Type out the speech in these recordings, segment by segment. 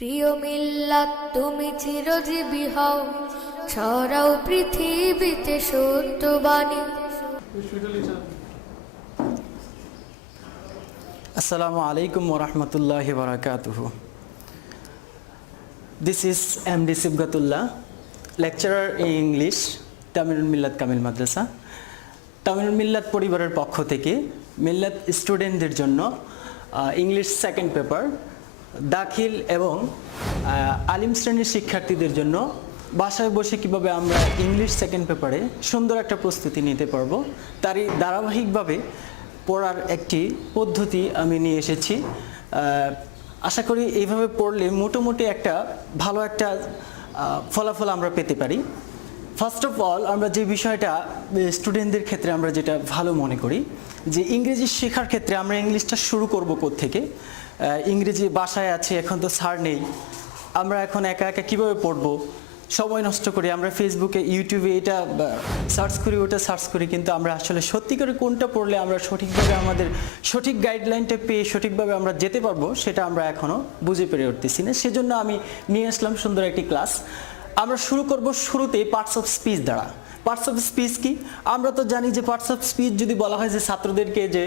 প্রিয় মিল্লাত তুমি চিরজীবী হও, ছড়াও পৃথিবীতে সত্যবাণী। Assalamu alaikum wa rahmatullahi wa barakatuhu. This is MD Sibgatullah, lecturer in English, Tamirul Millat Kamil Madrasa. Tamirul Millat পরিবারের পক্ষ থেকে মিল্লাত স্টুডেন্টদের জন্য ইংলিশ সেকেন্ড পেপার দাখিল এবং আলিম শ্রেণীর শিক্ষার্থীদের জন্য বাসায় বসে কিভাবে আমরা ইংলিশ সেকেন্ড পেপারে সুন্দর একটা প্রস্তুতি নিতে পারবো তারই ধারাবাহিকভাবে পড়ার একটি পদ্ধতি আমি নিয়ে এসেছি। আশা করি এইভাবে পড়লে মোটামুটি একটা ভালো একটা ফলাফল আমরা পেতে পারি। ফার্স্ট অফ অল আমরা যে বিষয়টা স্টুডেন্টদের ক্ষেত্রে আমরা যেটা ভালো মনে করি যে ইংরেজি শেখার ক্ষেত্রে আমরা ইংলিশটা শুরু করব কোত্থেকে। ইংরেজি বাসায় আছে, এখন তো স্যার নেই, আমরা এখন একা একা কীভাবে পড়বো, সময় নষ্ট করি, আমরা ফেসবুকে ইউটিউবে এটা সার্চ করি ওটা সার্চ করি, কিন্তু আমরা আসলে সত্যি করে কোনটা পড়লে আমরা সঠিকভাবে আমাদের সঠিক গাইডলাইনটা পেয়ে সঠিকভাবে আমরা যেতে পারবো সেটা আমরা এখনও বুঝে পেরে উঠতেছি না। সেজন্য আমি নিয়ে আসলাম সুন্দর একটি ক্লাস। আমরা শুরু করব শুরুতেই পার্টস অফ স্পিচ দ্বারা। পার্টস অফ স্পিচ কি? আমরা তো জানি যে পার্টস অফ স্পিচ যদি বলা হয় যে ছাত্রদেরকে যে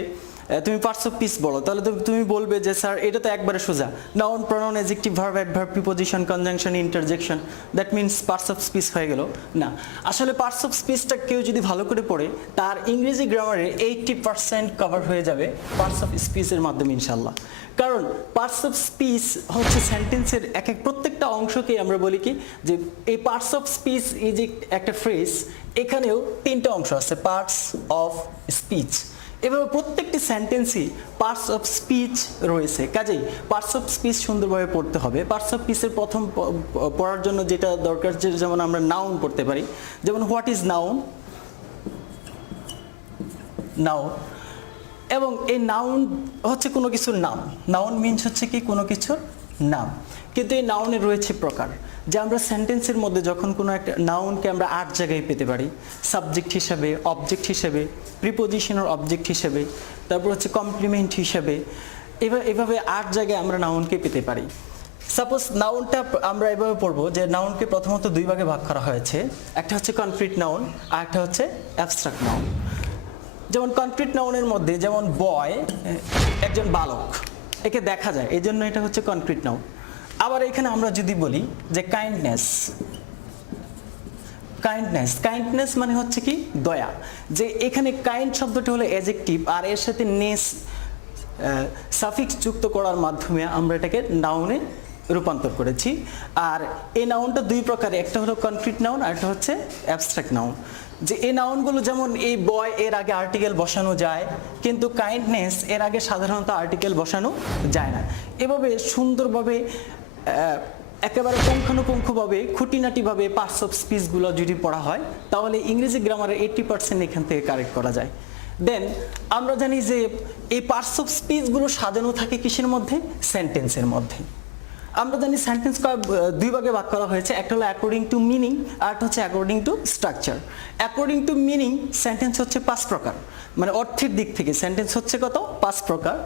তুমি পার্টস অফ স্পিচ বলো, তাহলে তুমি বলবে যে স্যার এটা তো একবারে সোজা, noun pronoun adjective verb adverb preposition conjunction interjection, that means parts of speech হয়ে গেল না। আসলে পার্টস অফ স্পিচটা কেউ যদি ভালো করে পড়ে তার ইংরেজি গ্রামারের 80% কভার হয়ে যাবে পার্টস অফ স্পিচের মাধ্যমে ইনশাল্লাহ। কারণ পার্টস অফ স্পিচ হচ্ছে সেন্টেন্সের প্রত্যেকটা অংশকে আমরা বলি কি যে এই পার্টস অফ স্পিচ এই যে একটা ফ্রেজ, এখানেও 3টা অংশ আছে পার্টস অফ স্পিচ। এভাবে প্রত্যেকটি সেন্টেন্সই পার্টস অফ স্পিচ রয়েছে, কাজেই পার্টস অফ স্পিচ সুন্দরভাবে পড়তে হবে। পার্টস অফ স্পিচের প্রথম পড়ার জন্য যেটা দরকার, যেমন আমরা নাউন পড়তে পারি, যেমন হোয়াট ইজ নাউন, নাউন। এবং এই নাউন হচ্ছে কোনো কিছুর নাম, নাউন মিনস হচ্ছে কি কোনো কিছুর নাম। কিন্তু এই নাউনের রয়েছে প্রকার, যে আমরা সেন্টেন্সের মধ্যে যখন কোনো একটা নাউনকে আমরা 8 জায়গায় পেতে পারি, সাবজেক্ট হিসাবে, অবজেক্ট হিসেবে, প্রিপোজিশনাল অবজেক্ট হিসেবে, তারপর হচ্ছে কমপ্লিমেন্ট হিসাবে, এভাবে 8 জায়গায় আমরা নাউনকে পেতে পারি। সাপোজ নাউনটা আমরা এভাবে পড়বো যে নাউনকে প্রথমত 2 ভাগে ভাগ করা হয়েছে, একটা হচ্ছে কনক্রিট নাউন আর একটা হচ্ছে অ্যাবস্ট্রাক্ট নাউন। যেমন কনক্রিট নাউনের মধ্যে যেমন বয়, একজন বালক, একে দেখা যায়, এই জন্য এটা হচ্ছে কনক্রিট নাউন। আবার এখানে আমরা যদি বলি যে কাইন্ডনেস, কাইন্ডনেস, কাইন্ডনেস মানে হচ্ছে কি দয়া, যে এখানে কাইন্ড শব্দটি হলো অ্যাডজেক্টিভ আর এর সাথে নেস সাফিক্স যুক্ত করার মাধ্যমে আমরা এটাকে নাউনে রূপান্তর করেছি। আর এই নাউনটা 2 প্রকারে, একটা হলো কনক্রিট নাউন আর একটা হচ্ছে অ্যাবস্ট্রাক্ট নাউন। যে এই নাউনগুলো যেমন এই বয় এর আগে আর্টিকেল বসানো যায়, কিন্তু কাইন্ডনেস এর আগে সাধারণত আর্টিকেল বসানো যায় না। এভাবে সুন্দরভাবে একেবারে পুঙ্খানুপুঙ্খভাবে খুঁটিনাটিভাবে পার্টস অফ স্পিচগুলো যদি পড়া হয় তাহলে ইংরেজি গ্রামারের 80% এখান থেকে কারেক্ট করা যায়। দেন আমরা জানি যে এই পার্টস অফ স্পিচগুলো সাজানো থাকে কিসের মধ্যে? সেন্টেন্সের মধ্যে। আমরা জানি সেন্টেন্স 2 ভাগে ভাগ করা হয়েছে, একটা হলো অ্যাকর্ডিং টু মিনিং আর একটা হচ্ছে according to structure. According to meaning sentence হচ্ছে 5 প্রকার, মানে অর্থের দিক থেকে সেন্টেন্স হচ্ছে কত? 5 প্রকার: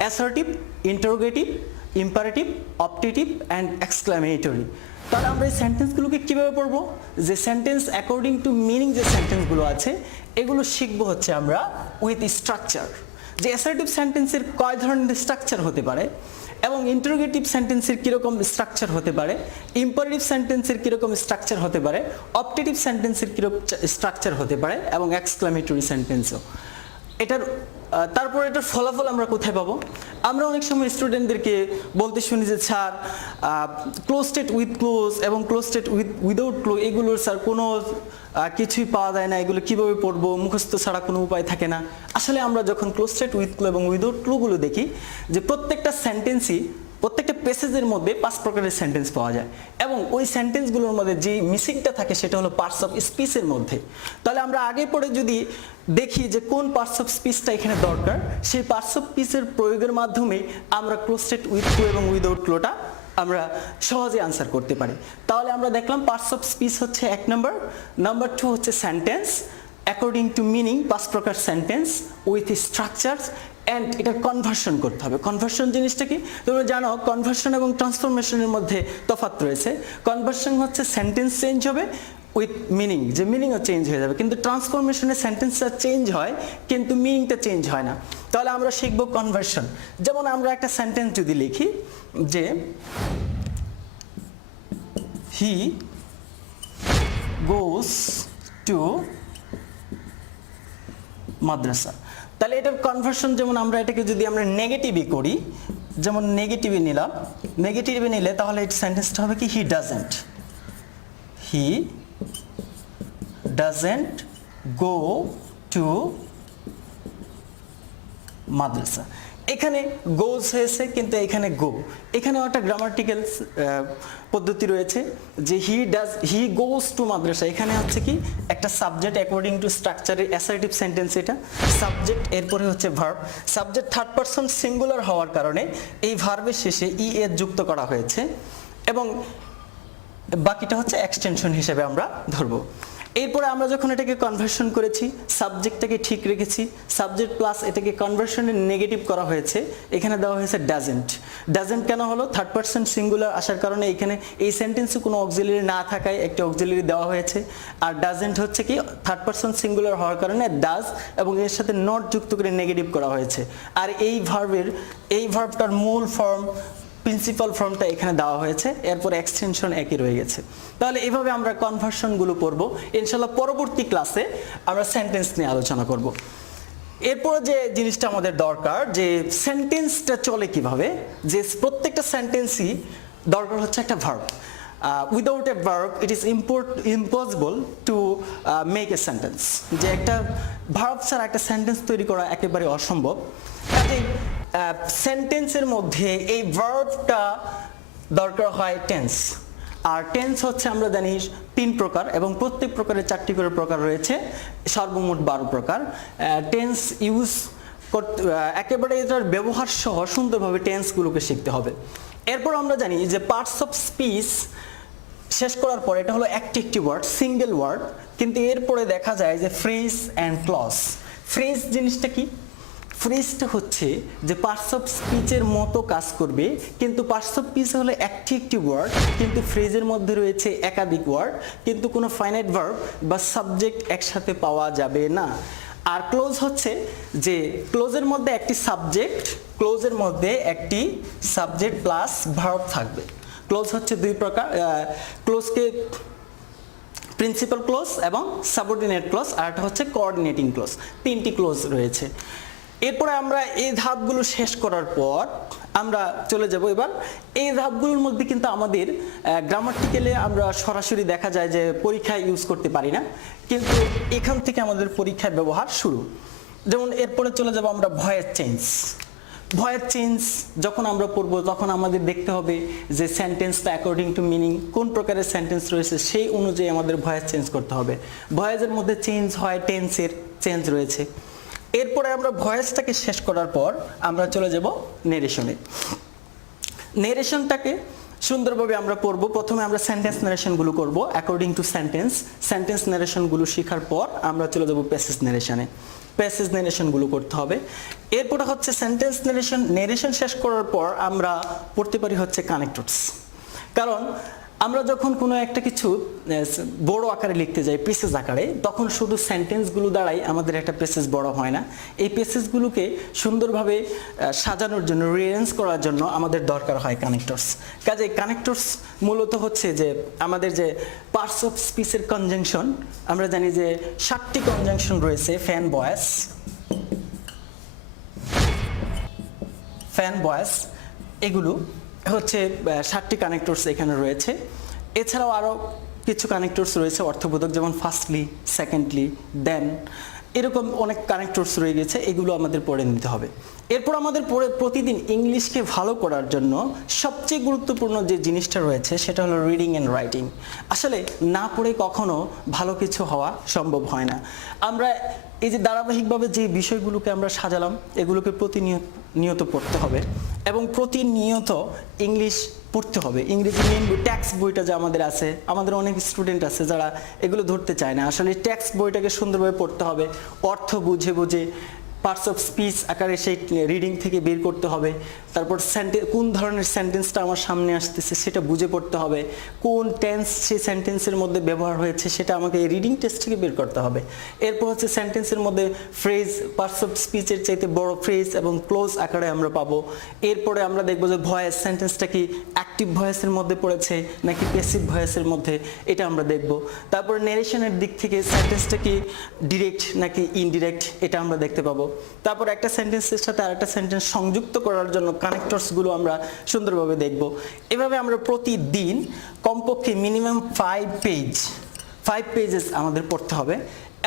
assertive, interrogative, imperative, optative and exclamatory. তাহলে আমরা এই সেন্টেন্সগুলোকে কীভাবে পড়বো? যে সেন্টেন্স অ্যাকর্ডিং টু মিনিং যে সেন্টেন্সগুলো আছে এগুলো শিখবো হচ্ছে আমরা উইথ স্ট্রাকচার। যে অ্যাসার্টিভ সেন্টেন্সের কয় ধরনের স্ট্রাকচার হতে পারে, এবং ইন্টারোগেটিভ সেন্টেন্সের কীরকম স্ট্রাকচার হতে পারে, ইম্পারেটিভ সেন্টেন্সের কীরকম স্ট্রাকচার হতে পারে, অপটেটিভ সেন্টেন্সের কীরকম স্ট্রাকচার হতে পারে, এবং এক্সক্লামেটরি সেন্টেন্সও। তারপর এটার ফলাফল আমরা কোথায় পাবো? আমরা অনেক সময় স্টুডেন্টদেরকে বলতে শুনি যে sir close state with close এবং ক্লোজ স্টেট উইদাউট ক্লো, এগুলোর স্যার কোনো কিছুই পাওয়া যায় না, এগুলো কীভাবে পড়বো, মুখস্থ ছাড়া কোনো উপায় থাকে না। আসলে আমরা যখন ক্লোজ স্টেট উইথ ক্লো এবং উইদাউট ক্লোগুলো দেখি, যে প্রত্যেকটা সেন্টেন্সই, প্রত্যেকটা প্যাসেজের মধ্যে 5 প্রকারের সেন্টেন্স পাওয়া যায়, এবং ওই সেন্টেন্সগুলোর মধ্যে যে মিসিংটা থাকে সেটা হলো পার্টস অফ স্পিচের মধ্যে। তাহলে আমরা আগে পরে যদি দেখি যে কোন পার্টস অফ স্পিচটা এখানে দরকার, সেই পার্টস অফ স্পিচের প্রয়োগের মাধ্যমে আমরা ক্লোজ স্টেট উইথ ক্লো এবং উইদাউট ক্লোটা আমরা সহজে আনসার করতে পারি। তাহলে আমরা দেখলাম পার্টস অফ স্পিচ হচ্ছে 1 নম্বর। নাম্বার 2 হচ্ছে সেন্টেন্স অ্যাকর্ডিং টু মিনিং, 5 প্রকার সেন্টেন্স উইথ স্ট্রাকচারস অ্যান্ড এটা কনভার্সন করতে হবে। কনভার্সন জিনিসটা কি তোমরা জানো, কনভার্সন এবং ট্রান্সফরমেশনের মধ্যে তফাৎ রয়েছে। কনভার্সন হচ্ছে সেন্টেন্স চেঞ্জ হবে উইথ মিনিং, যে মিনিংও চেঞ্জ হয়ে যাবে, কিন্তু ট্রান্সফরমেশনে সেন্টেন্সটা চেঞ্জ হয় কিন্তু মিনিংটা চেঞ্জ হয় না। তাহলে আমরা শিখব কনভার্সন। যেমন আমরা একটা সেন্টেন্স যদি লিখি যে হি গোস টু মাদ্রাসা, তাহলে এটার কনভার্সন যেমন আমরা এটাকে যদি আমরা নেগেটিভই করি, যেমন নেগেটিভে নিলাম, নেগেটিভে নিলে তাহলে এই সেন্টেন্সটা হবে কি হি ডাজেন্ট গো টু মাদ্রাসা। এখানে গোজ হয়েছে কিন্তু এখানে গো, এখানেও একটা গ্রামাটিক্যাল পদ্ধতি রয়েছে যে হি গোজ টু মাদ্রাসা, এখানে হচ্ছে কি একটা সাবজেক্ট অ্যাকর্ডিং টু স্ট্রাকচারের অ্যাসার্টিভ সেন্টেন্স, এটা সাবজেক্ট, এরপরে হচ্ছে verb. Subject third person singular হওয়ার কারণে এই ভার্বের শেষে ই এর যুক্ত করা হয়েছে এবং বাকিটা হচ্ছে এক্সটেনশন হিসেবে আমরা ধরবো। এরপরে আমরা যখন এটাকে কনভার্সন করেছি, সাবজেক্টটাকে ঠিক রেখেছি, সাবজেক্ট প্লাস এটাকে কনভার্সনের নেগেটিভ করা হয়েছে, এখানে দেওয়া হয়েছে ডাজেন্ট কেন হলো, থার্ড পারসন সিঙ্গুলার আসার কারণে এখানে এই সেন্টেন্সে কোনো অক্সিলারি না থাকায় একটা অক্সিলারি দেওয়া হয়েছে। আর ডাজেন্ট হচ্ছে কি থার্ড পারসন সিঙ্গুলার হওয়ার কারণে ডাজ এবং এর সাথে নট যুক্ত করে নেগেটিভ করা হয়েছে। আর এই ভার্বটার মূল ফর্ম প্রিন্সিপাল ফর্মটা এখানে দেওয়া হয়েছে, এরপর এক্সটেনশন একই রয়ে গেছে। তাহলে এইভাবে আমরা কনভার্সনগুলো করব। ইনশাল্লাহ পরবর্তী ক্লাসে আমরা সেন্টেন্স নিয়ে আলোচনা করব। এরপর যে জিনিসটা আমাদের দরকার যে সেন্টেন্সটা চলে কিভাবে, যে প্রত্যেকটা সেন্টেন্সই দরকার হচ্ছে একটা verb. Without a verb it is impossible to make a sentence, যে একটা ভার্ব ছাড়া একটা সেন্টেন্স তৈরি করা একেবারে অসম্ভব। কাজেই সেন্টেন্সের মধ্যে এই ভার্বটা দরকার হয় টেন্স। আর টেন্স হচ্ছে আমরা জানি 3 প্রকার এবং প্রত্যেক প্রকারের 4টি করে প্রকার রয়েছে, সর্বমোট 12 প্রকার। টেন্স ইউজ করতে একেবারে এটার ব্যবহার সহ সুন্দরভাবে টেন্সগুলোকে শিখতে হবে। এরপর আমরা জানি যে পার্টস অফ স্পিচ শেষ করার পর এটা হলো একটি ওয়ার্ড, সিঙ্গেল ওয়ার্ড, কিন্তু এরপরে দেখা যায় যে ফ্রেজ অ্যান্ড ক্লজ। ফ্রেজ জিনিসটা কি? ফ্রেজটা হচ্ছে যে পার্টস অফ স্পিচের মতো কাজ করবে, কিন্তু পার্টস অফ স্পিচ হলো একটি ওয়ার্ড, কিন্তু ফ্রেজের মধ্যে রয়েছে একাধিক ওয়ার্ড, কিন্তু কোনো ফাইনাইট ভার্ব বা সাবজেক্ট একসাথে পাওয়া যাবে না। আর ক্লোজ হচ্ছে যে ক্লোজের মধ্যে একটি সাবজেক্ট প্লাস ভার্ব থাকবে। ক্লোজ হচ্ছে 2 প্রকার, ক্লোজকে প্রিন্সিপাল ক্লোজ এবং সাবঅর্ডিনেট ক্লোজ, আর একটা হচ্ছে কোঅর্ডিনেটিং ক্লোজ। 3টি ক্লোজ রয়েছে। এরপরে আমরা এই ধাপগুলো শেষ করার পর আমরা চলে যাব এবার এই ধাপগুলোর মধ্যে কিন্তু আমাদের গ্রামাটিক্যালে আমরা সরাসরি দেখা যায় যে পরীক্ষায় ইউজ করতে পারি না, কিন্তু এখান থেকে আমাদের পরীক্ষায় ব্যবহার শুরু। যেমন এরপরে চলে যাব আমরা ভয়েস চেঞ্জ যখন আমরা পড়বো তখন আমাদের দেখতে হবে যে সেন্টেন্সটা অ্যাকর্ডিং টু মিনিং কোন প্রকারের সেন্টেন্স রয়েছে সেই অনুযায়ী আমাদের ভয়েস চেঞ্জ করতে হবে। ভয়েসের মধ্যে চেঞ্জ হয়, টেন্সের চেঞ্জ রয়েছে। এরপরে আমরা ভয়েসটাকে শেষ করার পর আমরা চলে যাব নেরেশনটাকে সুন্দরভাবে আমরা পড়বো। প্রথমে আমরা সেন্টেন্স নারেশনগুলো করব অ্যাকর্ডিং টু সেন্টেন্স নারেশনগুলো শেখার পর আমরা চলে যাব প্যাসেজ নারেশনগুলো করতে হবে। এরপরে হচ্ছে সেন্টেন্স নারেশন শেষ করার পর আমরা পড়তে পারি হচ্ছে কানেক্টরস। কারণ আমরা যখন কোনো একটা কিছু বড় আকারে লিখতে যাই পেসেজ আকারে, তখন শুধু সেন্টেন্সগুলো দ্বারাই আমাদের একটা পেসেজ বড় হয় না। এই পেসেজগুলোকে সুন্দরভাবে সাজানোর জন্য, রিঅ্যারেঞ্জ করার জন্য আমাদের দরকার হয় কানেক্টরস। কাজে কানেক্টরস মূলত হচ্ছে যে আমাদের যে পার্টস অফ স্পিচের কনজাংশন, আমরা জানি যে 7টি কনজাংশন রয়েছে। ফ্যান ভয়েস এগুলো হচ্ছে 7টি কানেক্টরস এখানে রয়েছে। এছাড়াও আরও কিছু কানেক্টরস রয়েছে অর্থবোধক, যেমন ফার্স্টলি, সেকেন্ডলি, দেন, এরকম অনেক কানেক্টরস রয়ে গেছে, এগুলো আমাদের পড়ে নিতে হবে। এরপর আমাদের প্রতিদিন ইংলিশকে ভালো করার জন্য সবচেয়ে গুরুত্বপূর্ণ যে জিনিসটা রয়েছে সেটা হলো রিডিং অ্যান্ড রাইটিং। আসলে না পড়ে কখনো ভালো কিছু হওয়া সম্ভব হয় না। আমরা এই যে ধারাবাহিকভাবে যে বিষয়গুলোকে আমরা সাজালাম এগুলোকে প্রতিনিয়ত পড়তে হবে এবং প্রতিনিয়ত ইংলিশ পড়তে হবে। ইংরেজি মেন টেক্সট বইটা যে আমাদের আছে, আমাদের অনেক স্টুডেন্ট আছে যারা এগুলো ধরতে চায় না। আসলে টেক্সট বইটাকে সুন্দরভাবে পড়তে হবে, অর্থ বুঝে পার্টস অফ স্পিচ আকারে সেই রিডিং থেকে বের করতে হবে। তারপর কোন ধরনের সেন্টেন্সটা আমার সামনে আসতেছে সেটা বুঝে পড়তে হবে, কোন টেন্স সেই সেন্টেন্সের মধ্যে ব্যবহার হয়েছে সেটা আমাকে রিডিং টেস্ট থেকে বের করতে হবে। এরপর হচ্ছে সেন্টেন্সের মধ্যে ফ্রেজ, পার্টস অফ স্পিচের চাইতে বড় ফ্রেজ এবং ক্লোজ আকারে আমরা পাবো। এরপরে আমরা দেখবো যে ভয়েস, সেন্টেন্সটা কি অ্যাক্টিভ ভয়েসের মধ্যে পড়েছে নাকি প্যাসিভ ভয়েসের মধ্যে, এটা আমরা দেখব। তারপর ন্যারেশনের দিক থেকে সেন্টেন্সটা কি ডিরেক্ট নাকি ইনডিরেক্ট, এটা আমরা দেখতে পাবো। তারপর একটা সেন্টেন্সের সাথে আরেকটা সেন্টেন্স সংযুক্ত করার জন্য কানেক্টরসগুলো আমরা সুন্দরভাবে দেখব। এভাবে আমরা প্রতিদিন কমপক্ষে মিনিমাম 5 পেজেস আমাদের পড়তে হবে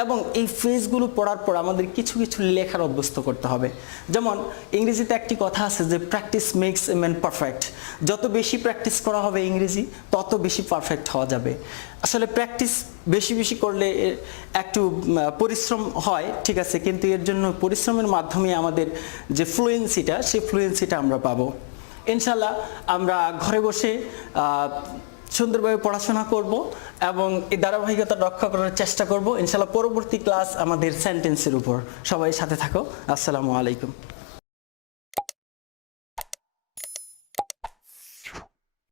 এবং এই ফ্রেজগুলো পড়ার পর আমাদের কিছু কিছু লেখার অভ্যস্ত করতে হবে। যেমন ইংরেজিতে একটি কথা আছে যে practice makes a man perfect. যত বেশি প্র্যাকটিস করা হবে ইংরেজি তত বেশি পারফেক্ট হওয়া যাবে। আসলে প্র্যাকটিস বেশি বেশি করলে একটু পরিশ্রম হয়, ঠিক আছে, কিন্তু এর জন্য পরিশ্রমের মাধ্যমে আমাদের যে ফ্লুয়েন্সিটা, সেই ফ্লুয়েন্সিটা আমরা পাবো। ইনশাল্লাহ আমরা ঘরে বসে সুন্দরভাবে পড়াশোনা করব এবং এই ধারাবাহিকতা রক্ষা করার চেষ্টা করব। ইনশাল্লাহ পরবর্তী ক্লাস আমাদের সেন্টেন্সের উপর। সবাই সাথে থাকো। আসসালামু আলাইকুম।